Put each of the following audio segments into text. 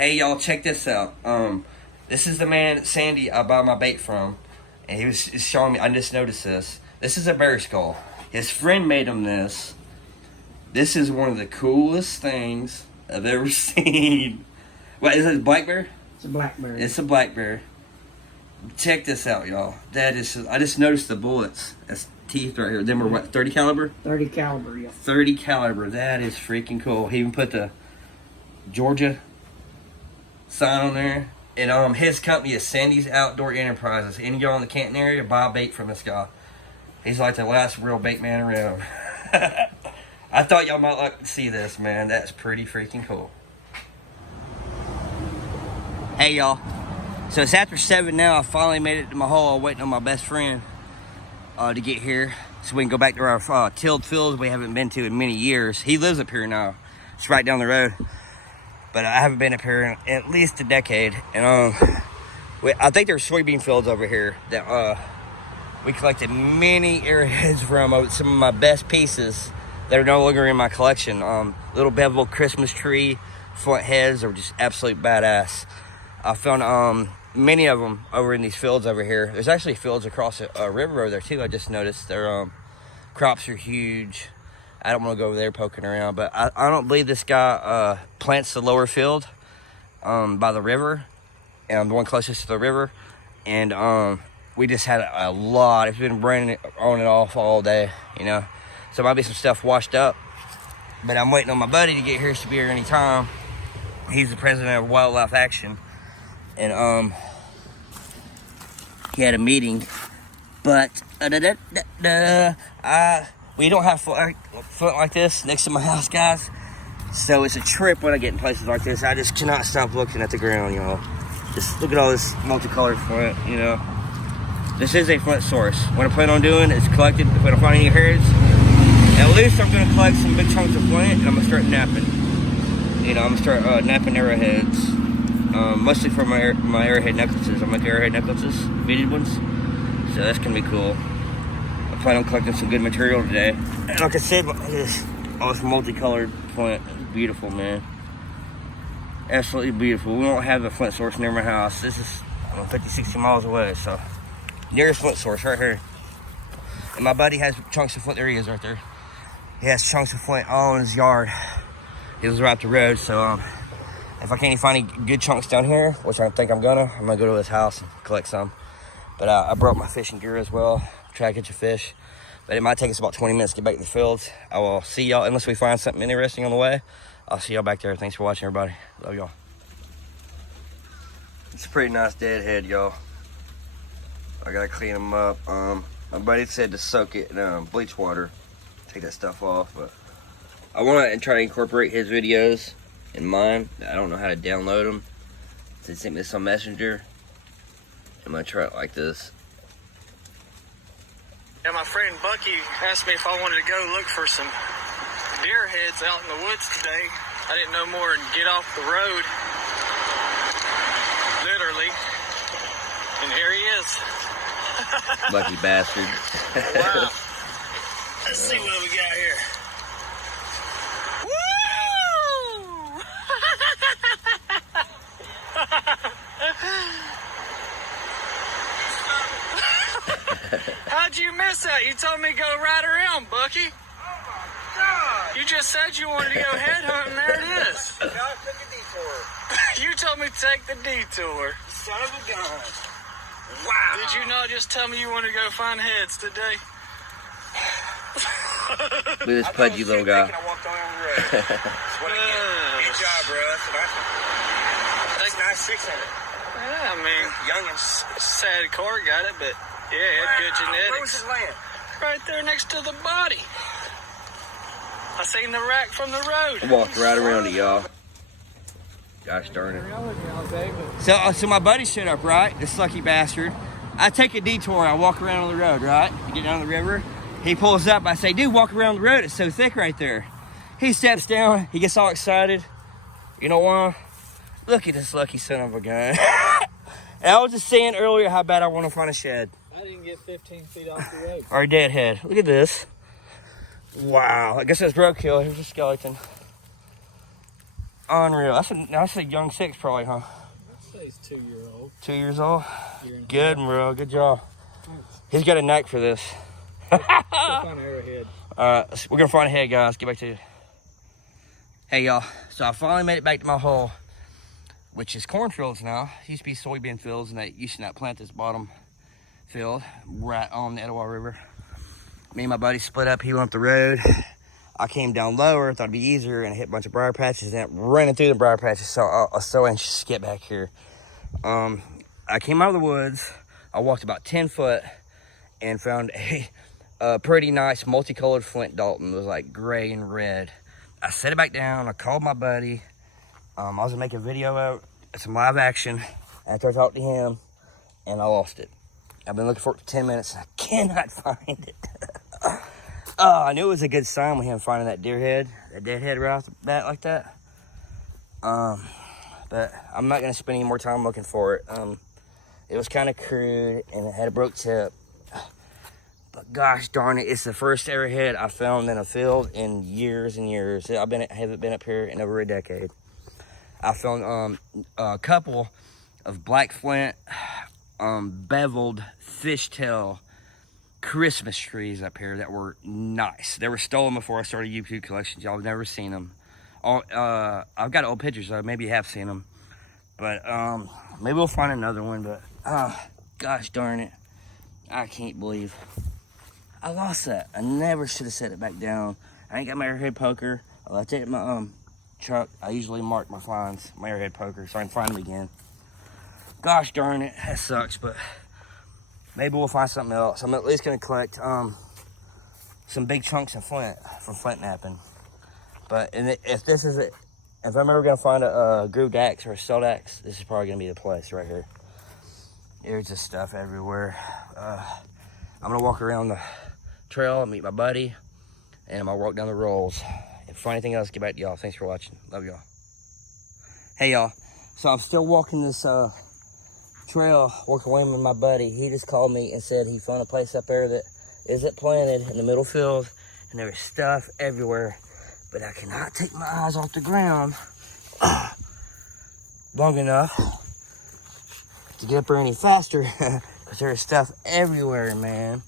Hey y'all, check this out. This is the man Sandy I buy my bait from, and he was showing me. I just noticed this. This is a bear skull. His friend made him this. This is one of the coolest things I've ever seen. What is it? A black bear? It's a black bear. It's a black bear. Check this out, y'all. That is. I just noticed the bullets. That's teeth right here. Them are what? 30 caliber? 30 caliber, yeah. 30 caliber. That is freaking cool. He even put the Georgia sign on there. And his company is Sandy's Outdoor Enterprises. Any y'all in the Canton area, buy bait from this guy. He's like the last real bait man around. I thought y'all might like to see this, man. That's pretty freaking cool. Hey y'all. So it's after 7 now. I finally made it to my hole. I'm waiting on my best friend to get here so we can go back to our tilled fields we haven't been to in many years. He lives up here now. It's right down the road. But I haven't been up here in at least a decade. And I think there's soybean fields over here that we collected many arrowheads from. Some of my best pieces that are no longer in my collection. Little bevel Christmas tree front heads are just absolute badass. I found many of them over in these fields over here. There's actually fields across a river over there too. I just noticed their crops are huge. I don't want to go over there poking around, but I don't believe this guy plants the lower field by the river, and the one closest to the river. And we just had a lot. It's been raining on and off all day, you know. So might be some stuff washed up. But I'm waiting on my buddy to get here. He should be here any time. He's the president of Wildlife Action, and he had a meeting. But we don't have foot like this next to my house, guys. So it's a trip when I get in places like this. I just cannot stop looking at the ground, y'all. Just look at all this multicolored flint, you know. This is a flint source. What I plan on doing is collecting, if I don't find any herds, at least I'm gonna collect some big chunks of flint, and I'm gonna start napping. You know, I'm gonna start napping arrowheads. Mostly for my arrowhead necklaces. I make arrowhead necklaces, beaded ones. So that's gonna be cool. I plan on collecting some good material today. And like I said, all this multicolored flint is beautiful, man. Absolutely beautiful. We don't have a flint source near my house. This is 50, 60 miles away, so nearest flint source right here. And my buddy has chunks of flint. There he is right there. He has chunks of flint all in his yard. He lives right up the road, so if I can't find any good chunks down here, which I think I'm gonna go to his house and collect some. But I brought my fishing gear as well. Try to catch a fish, but it might take us about 20 minutes to get back to the fields. I will see y'all, unless we find something interesting on the way. I'll see y'all back there. Thanks for watching, everybody. Love y'all. It's a pretty nice deadhead, y'all. I gotta clean them up. My buddy said to soak it in bleach water, take that stuff off, but I want to try to incorporate his videos in mine. I don't know how to download them. So he sent me this on Messenger. I'm gonna try it like this. Yeah, my friend Bucky asked me if I wanted to go look for some deer heads out in the woods today. I didn't know more than get off the road, literally, and here he is. Lucky bastard. Wow. Let's see what we got here. How'd you miss that? You told me to go right around, Bucky. Oh my God! You just said you wanted to go head hunting. There it is. God took a detour. You told me to take the detour. Son of a gun. Wow. Did you not just tell me you wanted to go find heads today? Look at this pudgy little guy. I walked on the road. Good job, bro. That's a nice 600. Yeah, I mean, Youngins. sad car got it, but yeah, it had good genetics. Where was his land? Right there next to the body. I seen the rack from the road. I walked right around it, y'all. Gosh darn it. So my buddy showed up, right? This lucky bastard. I take a detour. I walk around on the road, right? I get down the river. He pulls up. I say, dude, walk around the road. It's so thick right there. He steps down. He gets all excited. You know why? Look at this lucky son of a gun. And I was just saying earlier how bad I want to find a shed. I didn't get 15 feet off the road. Or a deadhead. Look at this. Wow. I guess that's roadkill. Here's a skeleton. Unreal. That's a young 6 probably, huh? I'd say he's 2 years old. 2 years old? Year and a Good, half. bro. Good job. Thanks. He's got a knack for this. Let's go find an arrowhead. Alright, we're gonna find a head, guys. Get back to you. Hey, y'all. So I finally made it back to my hole, which is cornfields now. It used to be soybean fields, and they used to not plant this bottom field right on the Etowah River. Me and my buddy split up. He went up the road. I came down lower, thought it'd be easier, and I hit a bunch of briar patches, and running through the briar patches, so I was so anxious to get back here. I came out of the woods. I walked about 10 foot and found a pretty nice multicolored flint Dalton. It was like gray and red. I set it back down. I called my buddy. I was gonna make a video out, some live action. After I talked to him, and I lost it. I've been looking for it for 10 minutes, and I cannot find it. I knew it was a good sign with him finding that deer head, that dead head right off the bat like that. But I'm not gonna spend any more time looking for it. It was kind of crude, and it had a broke tip. But gosh darn it, it's the first arrowhead I found in a field in years and years. I haven't been up here in over a decade. I found a couple of black flint, beveled fishtail Christmas trees up here that were nice. They were stolen before I started YouTube collections. Y'all have never seen them. I've got old pictures, so maybe you have seen them. But maybe we'll find another one. But gosh darn it, I can't believe I lost that. I never should have set it back down. I ain't got my arrowhead poker. I left it in my truck. I usually mark my finds, my arrowhead poker, so I can find them again. Gosh darn it, that sucks, but maybe we'll find something else. I'm at least gonna collect some big chunks of flint from flint napping. But if this is it, if I'm ever gonna find a grooved axe or a stud axe, this is probably gonna be the place right here. There's just stuff everywhere. I'm gonna walk around the trail and meet my buddy, and I'm gonna walk down the rolls. If I find anything else, get back to y'all. Thanks for watching. Love y'all. Hey y'all, so I'm still walking this trail, walking away with my buddy. He just called me and said he found a place up there that isn't planted in the middle field, and there is stuff everywhere, but I cannot take my eyes off the ground long enough to get up there any faster, because there is stuff everywhere, man.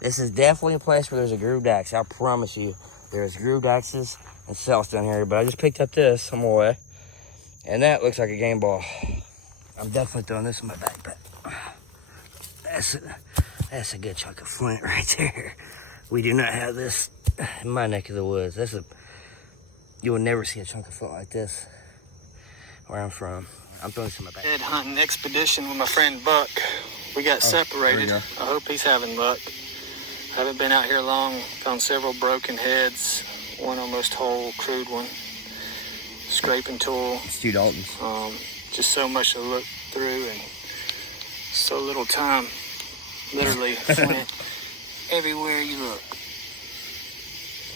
This is definitely a place where there's a grooved axe. I promise you, there's grooved axes and cells down here. But I just picked up this on my way, and that looks like a game ball. I'm definitely throwing this in my backpack. That's a good chunk of flint right there. We do not have this in my neck of the woods. You will never see a chunk of flint like this where I'm from. I'm throwing this in my backpack. Head hunting expedition with my friend Buck. We got separated. I hope he's having luck. I haven't been out here long. Found several broken heads. One almost whole, crude one. Scraping tool. It's 2 Daltons. Just so much to look through and so little time. Literally flint everywhere you look.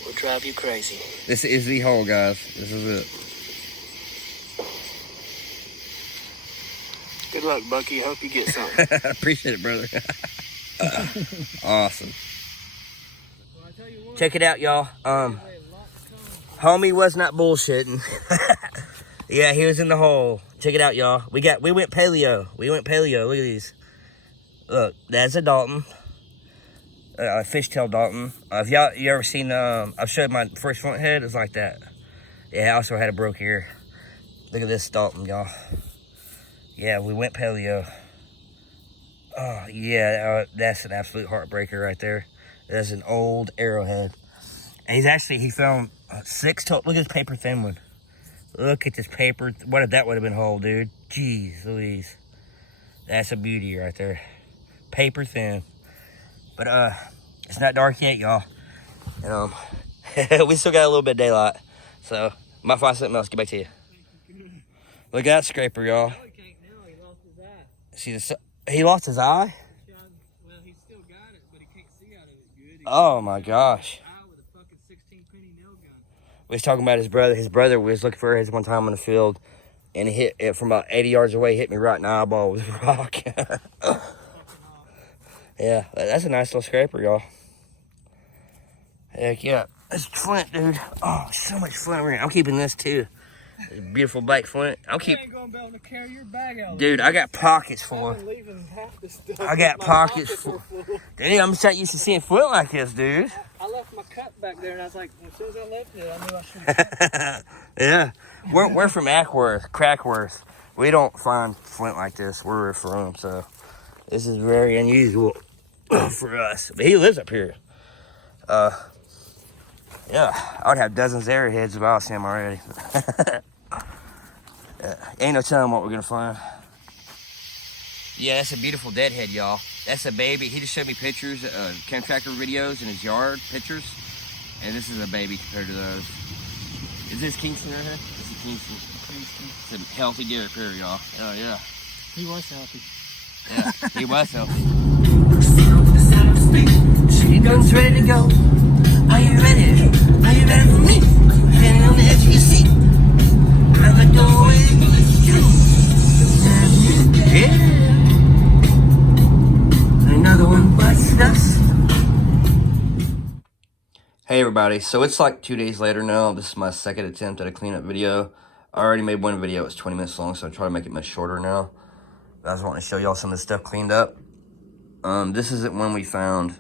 Will drive you crazy. This is the hole, guys. This is it. Good luck, Bucky. Hope you get something. I appreciate it, brother. Awesome. Check it out, y'all. Homie was not bullshitting. Yeah, he was in the hole. Check it out, y'all. We went paleo. Look at these. Look, that's a Dalton. A fishtail Dalton. If you ever seen, I've showed my first front head, it was like that. Yeah, I also had a broke ear. Look at this Dalton, y'all. Yeah, we went paleo. Oh, yeah, that's an absolute heartbreaker right there. That's an old arrowhead. And he found 6 total. Look at this paper thin one. Look at this paper. What if that would have been whole, dude? Jeez Louise. That's a beauty right there. Paper thin. But it's not dark yet, y'all. And we still got a little bit of daylight. So might find something else. Get back to you. Look at that scraper, y'all. See he lost his eye? Well, he's still got it, but he can't see out of it good. Oh my gosh. With a fucking 16-penny nail gun. We was talking about his brother. His brother was looking for his one time in the field, and he hit it from about 80 yards away. Hit me right in the eyeball with a rock. Yeah, that's a nice little scraper, y'all. Heck yeah. That's flint, dude. Oh, so much flint. I'm keeping this too. Beautiful black flint. I'll keep. You ain't gonna be able to carry your bag out. Dude, I got pockets full. I've been leaving half the stuff. I got pockets full. Dude, I'm so used to seeing flint like this, dude. I left my cup back there, and I was like, as soon as I left it, I knew I should have. Yeah. We're from Ackworth, Crackworth. We don't find flint like this where we're from, so this is very unusual for us. But he lives up here. Yeah, I would have dozens of arrowheads if I was him already. Ain't no telling what we're gonna find. Yeah, that's a beautiful deadhead, y'all. That's a baby. He just showed me pictures, camp tracker videos in his yard, pictures. And this is a baby compared to those. Is this Kingston right here? This is Kingston. It's a healthy deer up here, y'all. Oh, yeah. He was healthy. Yeah, he was healthy. She guns ready to go. Are you ready? Are you ready for me? Standing on the edge of your seat. I like the way you yeah. Another one bites the dust. Hey everybody, so it's like 2 days later now. This is my second attempt at a cleanup video. I already made one video, it was 20 minutes long, so I'm trying to make it much shorter now. I was wanting to show y'all some of the stuff cleaned up. This isn't one we found.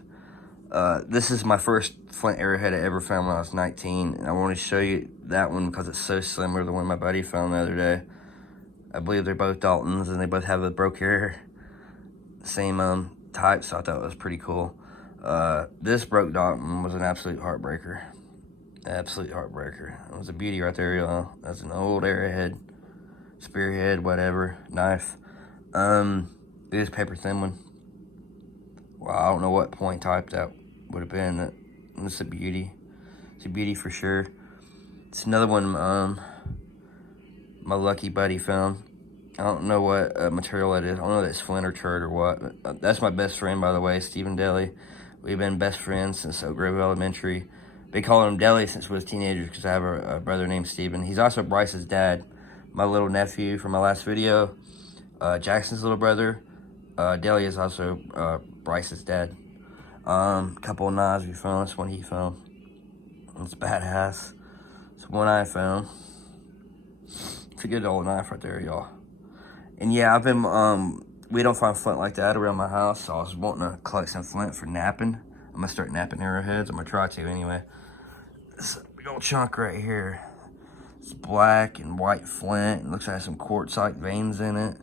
This is my first flint arrowhead I ever found when I was 19. And I want to show you that one because it's so similar to the one my buddy found the other day. I believe they're both Daltons and they both have a broke arrow. Same type, so I thought it was pretty cool. This broke Dalton was an absolute heartbreaker. Absolute heartbreaker. It was a beauty right there, y'all. That's an old arrowhead, spearhead, whatever, knife. It is paper thin one. Well, I don't know what point type that would have been. It's a beauty. It's a beauty for sure. It's another one my lucky buddy found. I don't know what material it is. I don't know if it's flint or chert or what. But, that's my best friend, by the way, Stephen Daly. We've been best friends since Oak Grove Elementary. Been calling him Daly since we was teenagers because I have a brother named Stephen. He's also Bryce's dad, my little nephew from my last video. Jackson's little brother. Daly is also Bryce's dad. Couple of knives we found. This one he found. It's badass. It's one I found. It's a good old knife right there, y'all. And yeah, I've been, we don't find flint like that around my house, so I was wanting to collect some flint for napping. I'm gonna start napping arrowheads. I'm gonna try to anyway. This big old chunk right here. It's black and white flint. It looks like some quartzite veins in it.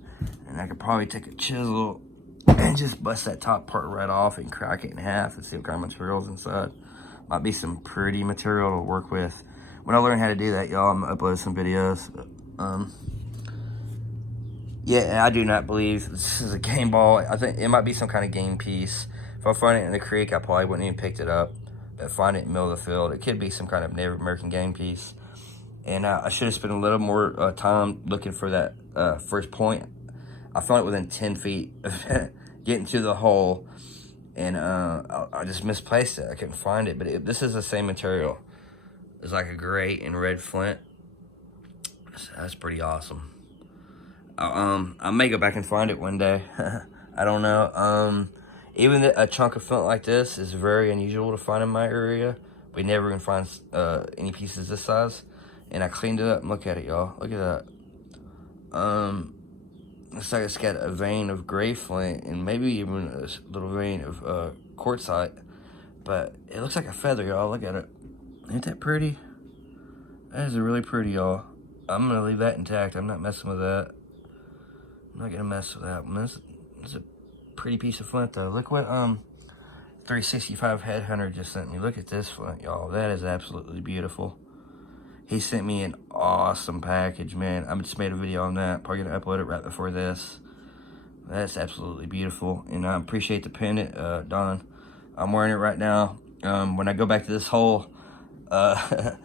And I could probably take a chisel and just bust that top part right off and crack it in half and see what kind of material's inside. Might be some pretty material to work with. When I learn how to do that, y'all, I'm gonna upload some videos. Yeah, I do not believe this is a game ball. I think it might be some kind of game piece. If I find it in the creek, I probably wouldn't even picked it up. But find it in the middle of the field, it could be some kind of Native American game piece. And I should have spent a little more time looking for that first point. I found it within 10 feet of getting to the hole. And I just misplaced it. I couldn't find it. But this is the same material. It's like a gray and red flint. So that's pretty awesome. I may go back and find it one day. I don't know. Even a chunk of flint like this is very unusual to find in my area. We never can find any pieces this size. And I cleaned it up and look at it, y'all. Look at that. Looks like it's got a vein of gray flint and maybe even a little vein of quartzite. But it looks like a feather, y'all. Look at it. Ain't that pretty? That is really pretty, y'all. I'm going to leave that intact. I'm not messing with that. I'm not going to mess with that one. This is a pretty piece of flint, though. Look what 365 Headhunter just sent me. Look at this flint, y'all. That is absolutely beautiful. He sent me an awesome package, man. I just made a video on that. Probably going to upload it right before this. That's absolutely beautiful. And I appreciate the pendant, Don. I'm wearing it right now. When I go back to this hole, I'm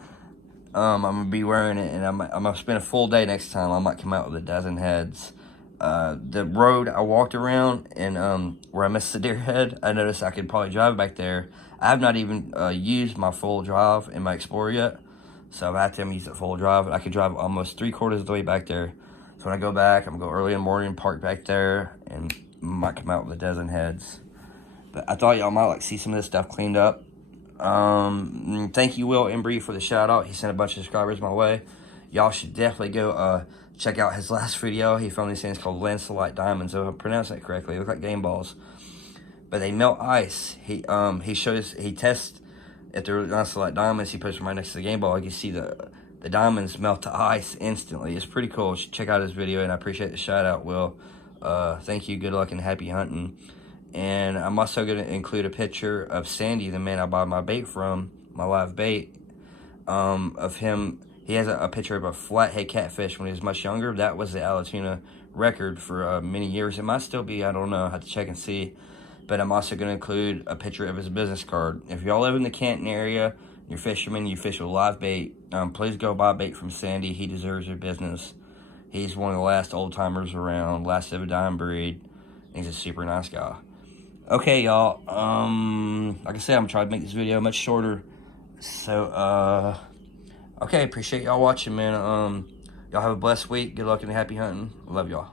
going to be wearing it. And I'm going to spend a full day next time. I might come out with a dozen heads. The road I walked around and where I missed the deer head, I noticed I could probably drive back there. I have not even used my full drive in my Explorer yet. So I have to use it full drive. I could drive almost 3/4 of the way back there. So when I go back, I'm going to go early in the morning, park back there, and might come out with a dozen heads. But I thought y'all might like see some of this stuff cleaned up. Thank you, Will Embry, for the shout out. He sent a bunch of subscribers my way. Y'all should definitely go check out his last video. He filmed these things called Lancelot Diamonds. If I pronounce that correctly, they look like game balls, but they melt ice. He tests if they're Lancelot Diamonds. He puts them right next to the game ball. You can see the diamonds melt to ice instantly. It's pretty cool. Check out his video, and I appreciate the shout out, Will. Thank you. Good luck and happy hunting. And I'm also going to include a picture of Sandy, the man I bought my bait from, my live bait, of him. He has a picture of a flathead catfish when he was much younger. That was the Alatoona record for many years. It might still be, I don't know. I have to check and see. But I'm also going to include a picture of his business card. If y'all live in the Canton area, you're fishermen, you fish with live bait, please go buy bait from Sandy. He deserves your business. He's one of the last old-timers around, last of a dying breed. He's a super nice guy. Okay, y'all. Like I said, I'm going to try to make this video much shorter. So, okay, appreciate y'all watching, man. Y'all have a blessed week. Good luck and happy hunting. Love y'all.